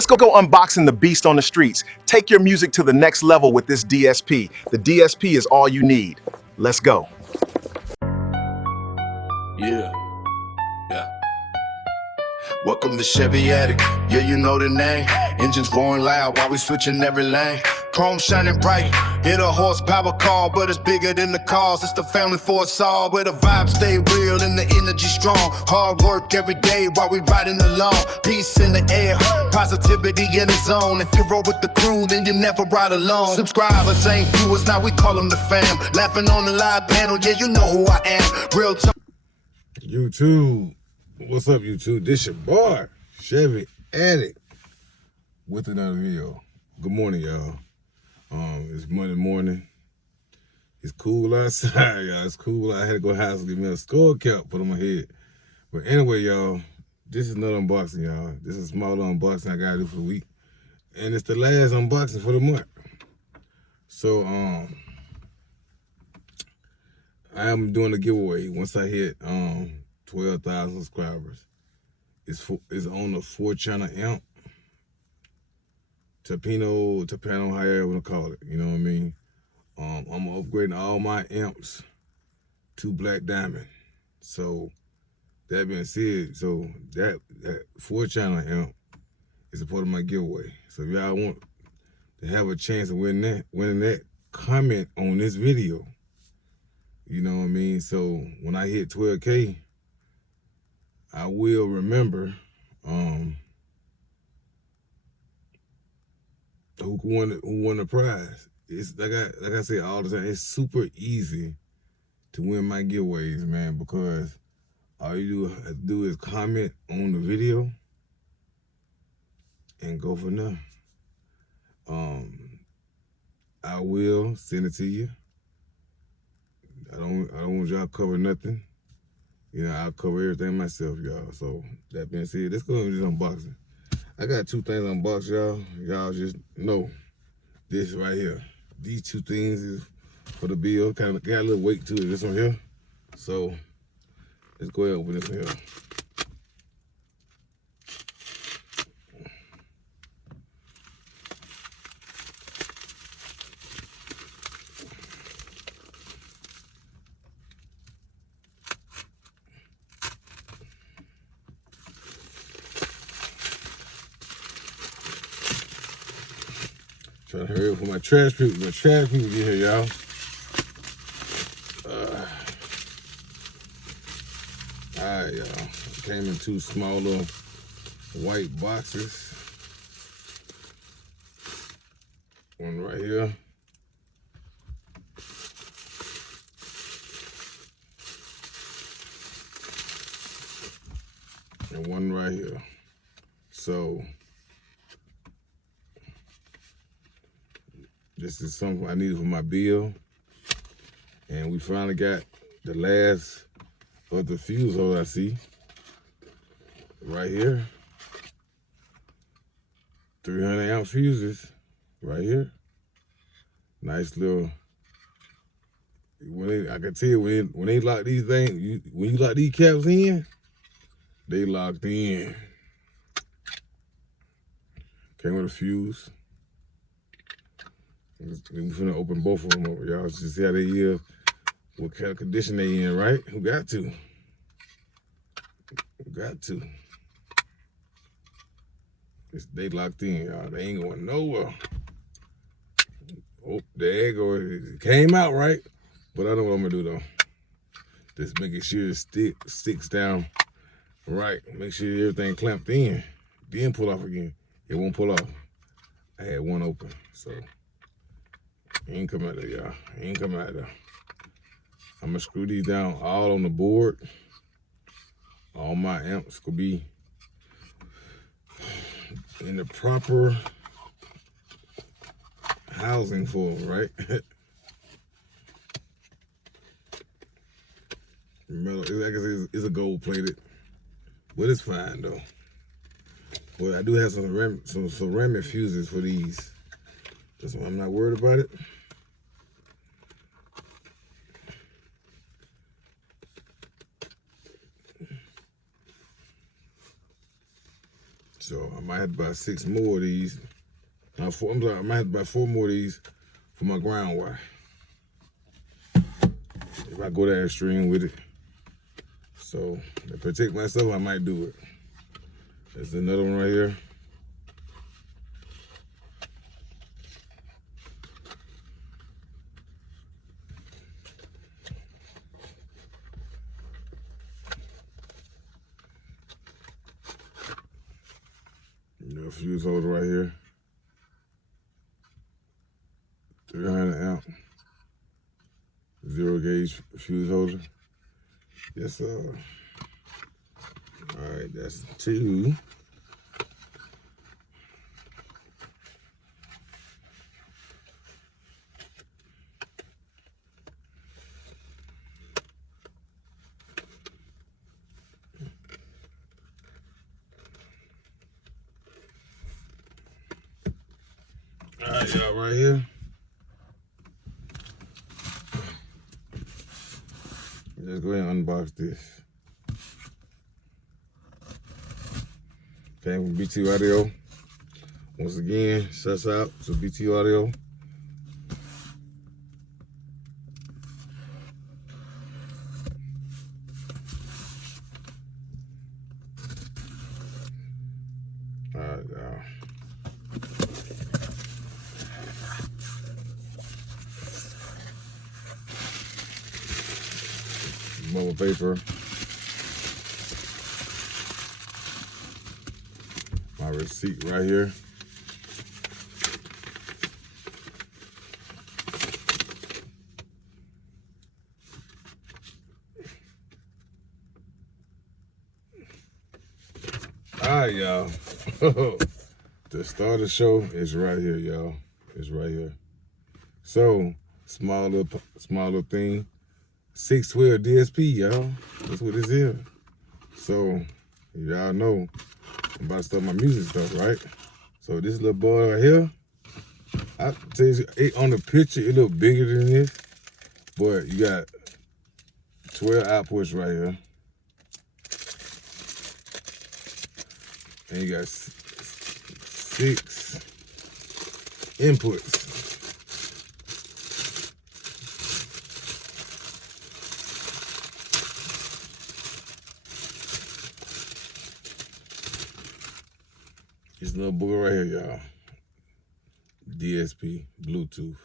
Let's go unboxing the beast on the streets. Take your music to the next level with this DSP. The DSP is all you need. Let's go. Yeah, yeah. Welcome to Chevy Attic. Yeah, you know the name. Engines roaring loud while we switching every lane. Chrome shining bright. Hit a horsepower car, but it's bigger than the cars. It's the family for us all, where the vibes stay real and the energy strong. Hard work every day while we riding along. Peace in the air, positivity in the zone. If you roll with the crew, then you never ride alone. Subscribers ain't viewers, now we call them the fam. Laughing on the live panel, yeah, you know who I am. Real talk. YouTube, what's up, YouTube? This your boy, Chevy Addict, with another video. Good morning, y'all. It's Monday morning. It's cool outside, y'all. It's cool. I had to go house and get me a score cap put on my head. But anyway, y'all, this is another unboxing, y'all. This is a small unboxing I gotta do for the week, and it's the last unboxing for the month. So I am doing a giveaway once I hit 12,000 subscribers. It's on a 4-channel amp, Tapino, however you want to call it. You know what I mean? I'm upgrading all my amps to Black Diamond. So that being said, so that 4-channel amp is a part of my giveaway. So if y'all want to have a chance of winning that, comment on this video. You know what I mean? So when I hit 12K, I will remember who won the prize. It's like I say all the time, it's super easy to win my giveaways, man, because all you do is comment on the video and go for nothing. I will send it to you. I don't want y'all to cover nothing. You know, I'll cover everything myself, y'all. So that being said, let's go into this unboxing. I got two things unboxed, y'all. Y'all just know this right here. These two things is for the bill. Kind of got a little weight to it, this one here. So let's go ahead and open this one here. Trying to hurry up for my trash people. My trash people get here, y'all. Alright, y'all. Came in two smaller white boxes. One right here. And one right here. So this is something I needed for my bill. And we finally got the last of the fuse hole I see. Right here. 300 amp fuses. Right here. Nice little. I can tell you when they lock these things, when you lock these caps in, they locked in. Came with a fuse. We're finna open both of them up. Y'all just see how they is, what kind of condition they in, right? Who got to? Who got to? They locked in, y'all. They ain't going nowhere. Oh, there you go. It came out right, but I know what I'm gonna do though. Just making sure it sticks down right. Make sure everything clamped in. Then pull off again. It won't pull off. I had one open, so. Ain't come out there, y'all. Ain't come out there. I'm gonna screw these down all on the board. All my amps could be in the proper housing for them, right? Metal, like I said, it's a gold plated, but it's fine though. But I do have some ceramic fuses for these. That's why I'm not worried about it. So I might have to buy 6 more of these. I might have to buy 4 more of these for my ground wire. If I go that extreme with it. So to protect myself, I might do it. There's another one right here. Little fuse holder right here. 300 amp. 0 gauge fuse holder. Yes, sir. All right, that's 2. All right, y'all, right here. Let's go ahead and unbox this. Came from BT Audio. Once again, shouts out to BT Audio. All right, y'all. Bubble paper. My receipt right here. All right, y'all. The start of the show is right here, y'all. It's right here. So, small little thing. 612 DSP, y'all. That's what this is. So, y'all know I'm about to start my music stuff, right? So this little boy right here, I tell you, on the picture, it look bigger than this, but you got 12 outputs right here. And you got 6 inputs. This little boy right here, y'all. DSP, Bluetooth.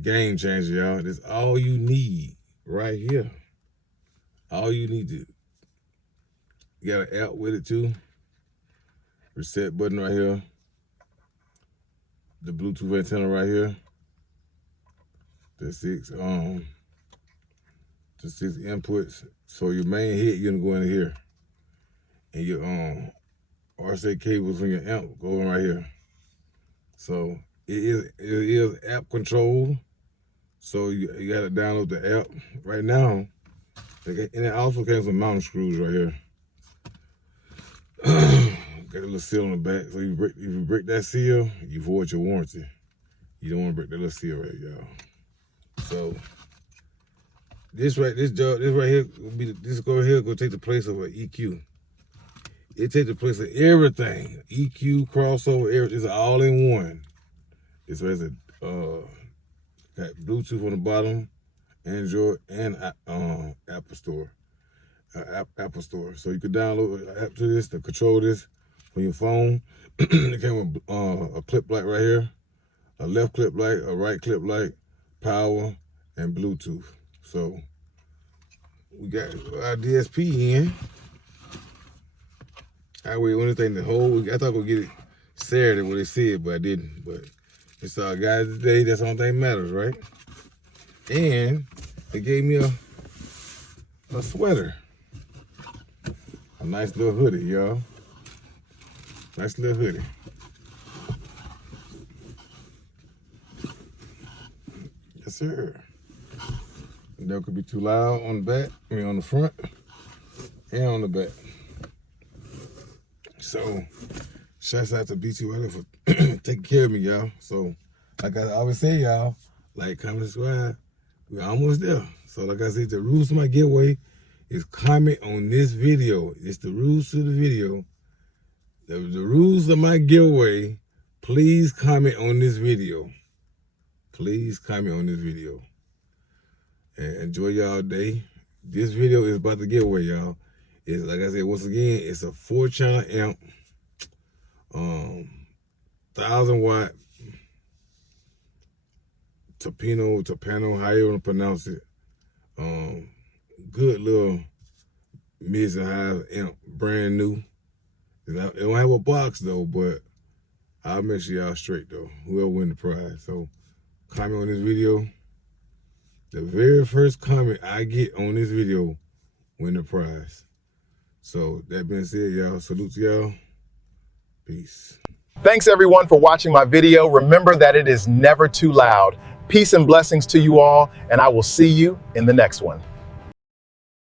Game changer, y'all. That's all you need right here. All you need to. You got an app with it too. Reset button right here. The Bluetooth antenna right here. The 6 inputs. So your main hit, you're gonna go in here. And your RCA cables from your amp go in right here. So it is app controlled. So you gotta download the app right now. And it also comes with mounting screws right here. Got a little seal on the back. So if you break that seal, you void your warranty. You don't want to break that little seal right, y'all. So this right here go take the place of an EQ. It takes the place of everything. EQ, crossover, everything. It's all in one. It's got Bluetooth on the bottom, Android, and Apple Store. Apple Store. So you can download an app to this to control this on your phone. It came with a clip light right here, a left clip light, a right clip light, power, and Bluetooth. So we got our DSP in. I wait on this thing the whole week. I thought we'd get it Saturday when they said, but I didn't. But it's our guys today. That's the only thing that matters, right? And they gave me a sweater. A nice little hoodie, y'all. Nice little hoodie. Yes, sir. That could be too loud on the back, on the front, and on the back. So, shouts out to BT Weather for taking care of me, y'all. So, like I always say, y'all, like, comment, subscribe. We're almost there. So, like I said, the rules to my giveaway is comment on this video. It's the rules to the video. the rules of my giveaway, please comment on this video. Please comment on this video. And enjoy y'all day. This video is about the giveaway, y'all. It's like I said, once again, it's a 4-channel amp. 1000-watt Tapano, how you want to pronounce it. Good little mid and high amp, brand new. It don't have a box though, but I'll make sure y'all straight though. Whoever win the prize. So comment on this video. The very first comment I get on this video win the prize. So that being said, y'all, salute to y'all. Peace. Thanks everyone for watching my video. Remember that it is never too loud. Peace and blessings to you all, and I will see you in the next one.